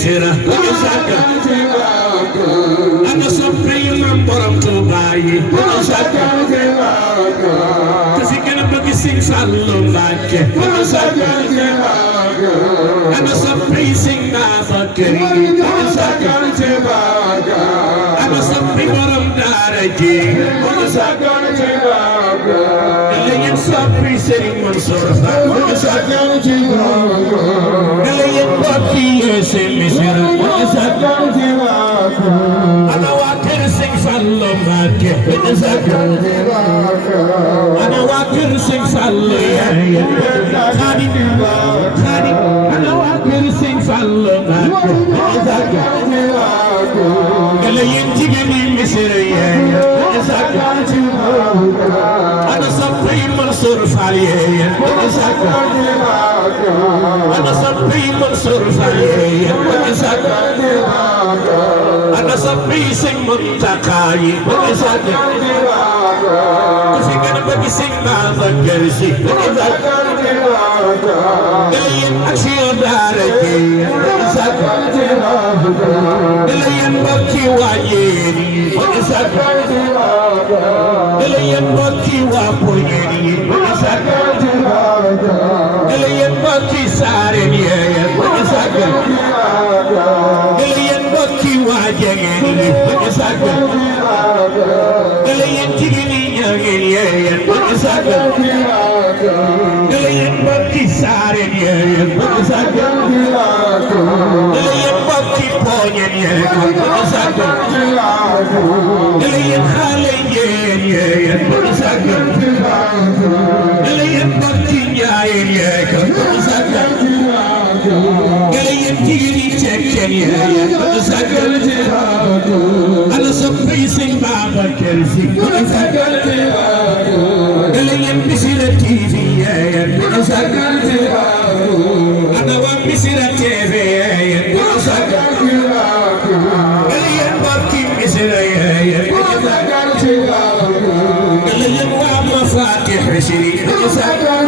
misira ñu sàggal ana soppe yi Maam Borom Tuuba yi ñu sàggal te si gën a bëgg Sëñ Fallu Mbàkke ñu sàggal ana soppe yi Sëñ Babakar yi ñu sàggal ana soppe borom daara ji ñu sàggal dala yéen soppe Sëriñ Mansour Fall ñu sàggal dala yéen mbokk yi seen misira ñu sàggal ana waa kër Sëñ Fallu Mbàkke ñu sàggal ana waa kër Sëñ Fallu yaay Xaadim ana waa kër Sëñ Fallu Mbàkke ñu sàggal dala yéen jigéen yi misira yaay ñu sàggal ana soppe yi Mansour Fall yaay ñu sàggal ana soppe yi Mansour Fall yaay ñu sàggal ana soppe yi Sëñ Muntaxa yi ñu sàggal ku fi gën a bëgg Sëñ Babakar Si ñu sàggal dala yéen action daara ji ñu sàggal dala yéen mbokki waa yéen yi ñu sàggal dala yéen mbokki waa Poñeen yi ñu sàggal dala yéen mbokki Saareen yi ñu sàggal dala yéen mbokki waa Jegeen yi ñu sàggal dala yéen jigéen yi Ñangeen yi ñu sàggal dala yéen mbokki Saareen yi ñu sàggal dala yéen mbokki Poñeen yi ñu sàggal dala yéen xale yéen ñu sàggal dala yéen mbokki Njaayeen yi ñu sàggal dala yéen jigéen yi Cekkeen yi ñu sàggal ana soppe yi Sëñ Babakar Si ñu sàggal dala yéen Bichri TV ñu sàggal ana waa Bichri TV ñu sàggal dala yéen mbokki Bichri ñu sàggal dala yéen waa Mafatih Bichri ñu sàggal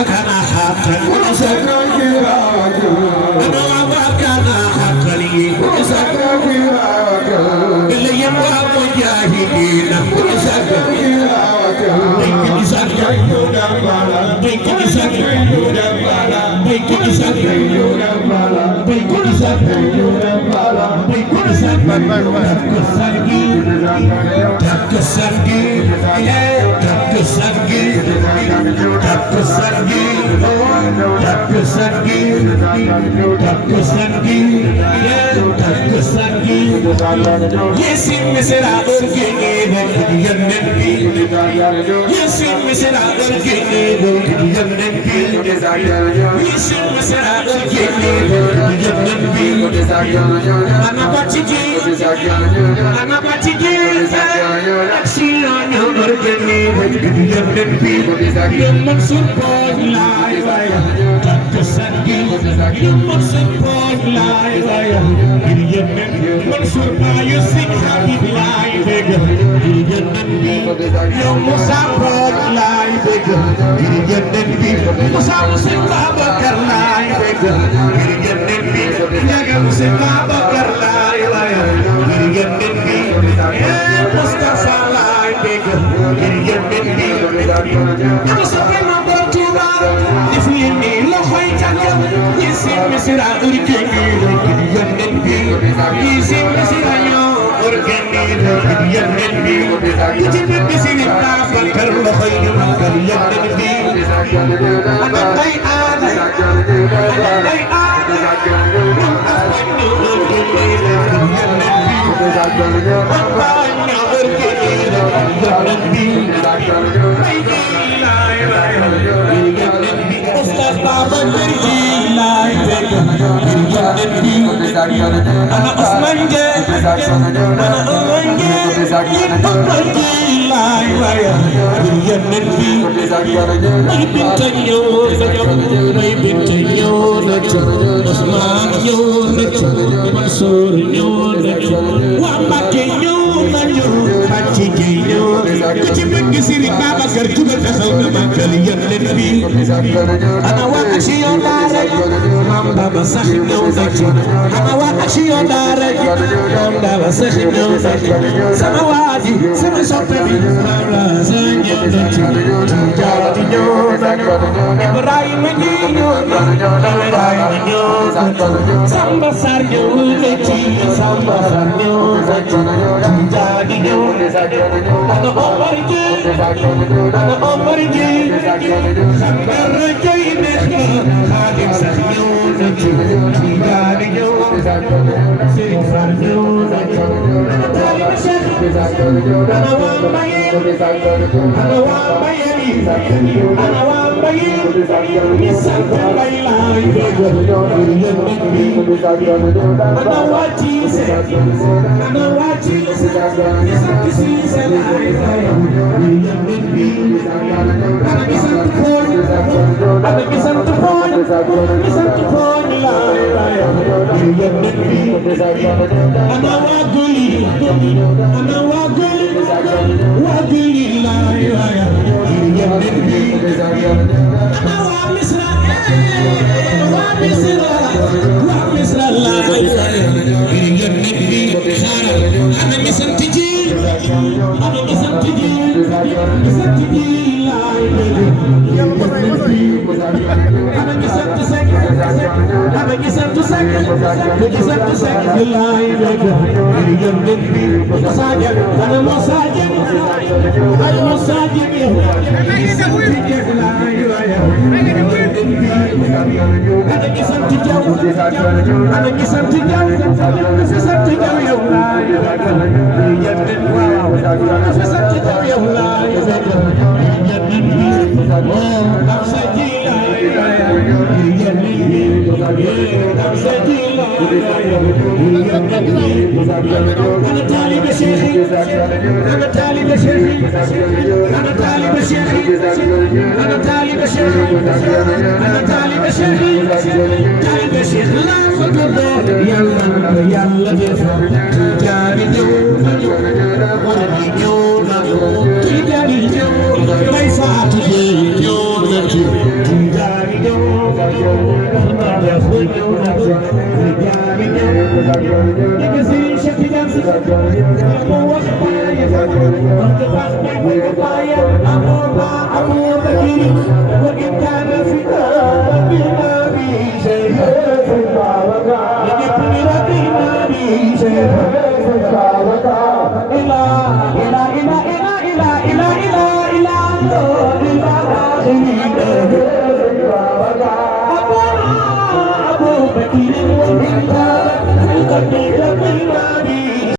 وكان حقا ñu sàggal ana waa كان حقا لي ñu sàggal dala yéen waa Mujahidin ñu sàggal ñu sàggal ñu sàggal Yesin mesela örgüne yannem bi Yesin mesela örgüne yannem bi Yesin mesela örgüne yannem bi Ana bacıcı aksiyonu örgüne yannem bi Mansur Boylay vaya Tatlı sergi Mansur Boylay vaya yannem Mansur Bayu Sing Habib Lay Bega yannem bi Musa Boylay Bega yannem bi Musa Sing Babakar Lay Bega yannem bi Jaga Sing Babakar Lay vaya yannem bi Mustafa Lay Bega yannem bi Ana soppe Maam Borom Tuuba def leen ni loxoy tànkam ñi si misira urgeni yannem bi ñi si misira ñoo urgeni yannem bi ñi ci bëgg si nit Babakar loxoy ñu magal yannem bi ana day aada Ustaz Babakar Jilay ana Usman Gueye ana Owen Gueye Babakar Jilay waya yannem bi ay binta ñëw na ay binta ñëw na Usman ñëw na Mansour ñëw na waa Mbacké ñëw nañu Bàcci Gueye ñëw ku ci bëgg Serigne Babacar jugal taxaw na màggal yonent bi ana waa action daara Maam Baba sax ñëw na ci ana waa action daara Maam Baba sax ñëw na ci sama waa ji sama soppe bi Maam la sax ñëw na ci jaati ñëw na Ibrahima ji ñëw na Ibrahima ñëw na Samba Sarr ñëw na ci Samba Sarr ñëw na ci jaati ñëw ana Omar ji ana Omar ji Samba Rajay neex na Xaadim sax ñëw na ci jaati ñëw Serigne Fall ñëw na ci ana taalibe Cheikh ana waa Mbaye ana waa Mbaye ana waa Mbaye ñi sant Mbaye laay ana waa Cissé ana waa Cissé ñi sant Cissé laay ana ñi sant Poñ ana ñi sant Poñ ñi sant Poñ laay ana waa Goli ana waa Goli waa Goli laay ana waa Misra waa Misra waa Misra laay ana ñi sant ji ana ñi sant ji ñi sant ji laay ana ñi sant Seck ana ñi sant Seck ñi sant Seck laay Sadio ana Moussa Dieng ana Moussa Dieng ñi sant Dieng laay ana ñi sant Diaw ana ñi sant Diaw fi sant Diaw yow laay waaw fi sant Diaw yow laay am sa ji laay am sa ji ana taalibe Cheikh ana taalibe Cheikh ana taalibe Cheikh ana taalibe Cheikh ana taalibe Cheikh taalibe Cheikh la ko do yàlla def jaari ñëw wala di ñëw na ci jaari ñëw may faatu ji ñëw na ci jaari ñëw Abu Bakr